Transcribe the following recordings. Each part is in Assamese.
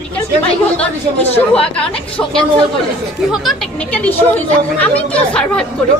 ইস্যু হোৱাৰ কাৰণে শ্ব' কেঞ্চেল কৰিলে সিহঁতৰ টেকনিকেল ইস্যু হৈছে আমি কিয় ছাৰ্ভাইভ কৰিম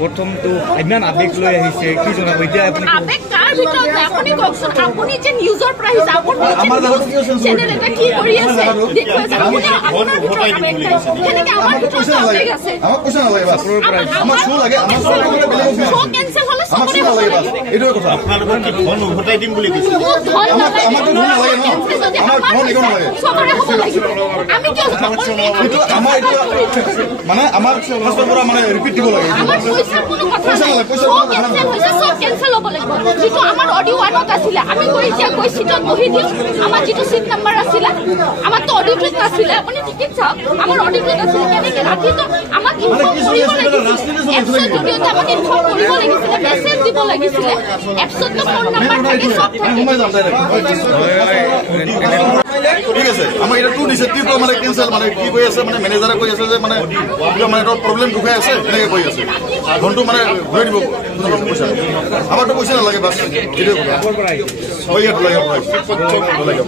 প্ৰথমটো ইমান আবেগ লৈ আহিছে কি জনাব এতিয়া আপুনি আবেগ কাৰ ভিতৰত আপুনি কওকচোন আপুনি যে নিউজৰ পৰা আহিছে আপুনি চেনেল এটা কি কৰি আছে দেখুৱাইছে আপুনি আপোনাৰ ভিতৰত আবেগ কেনেকৈ আমাৰ ভিতৰত আবেগ আছে আমাক পইচা নালাগে বাছ আমাক শ্ব' লাগে আমাক শ্ব' কেঞ্চেল হ'লে চবৰে নালাগে বাছ এইটোৱে কথা আপোনালোকৰ কি ধন উভতাই দিম বুলি কৈছে আমাকতো ধন নালাগে ন আমাৰ ধন একো নালাগে চবৰে হ'ব লাগিব আমি কিয় এইটো আমাৰ এইটো মানে আমাৰ ফাৰ্ষ্টৰ পৰা মানে ৰিপিট দিব লাগে আমাৰ পইচাৰ কোনো কথা নাই কেঞ্চেল হৈছে চব কেঞ্চেল হ'ব লাগিব যিটো আমাৰ অডিঅ' ওৱানত আছিলে আমি গৈ চিটত বহি দিওঁ আমাৰ যিটো চিট নাম্বাৰ আছিলে আমাৰতো অডিঅ'টোত নাছিলে আপুনি টিকেট চাওক আমাৰ অডিঅ'টোত আছিলে কেনেকৈ ৰাতিটো আমাক ইনফৰ্ম কৰিব লাগিছিলে এপছত ভিডিঅ'ত আমাক ইনফৰ্ম কৰিব লাগিছিলে মেছেজ দিব লাগিছিলে এপছততো ফোন নাম্বাৰ থাকে চব ঠিক আছে আমাৰ এটা টু দিছে টু মানে কেঞ্চেল মানে কি কৈ আছে মানে মেনেজাৰে কৈ আছে যে মানে মানে প্ৰব্লেম দুখাই আছে এনেকৈ কৈ আছে ধনটো মানে ঘূৰাই দিব পইচা আমাৰতো পইচা নালাগে বাছ এইটোৱে কথা লাগে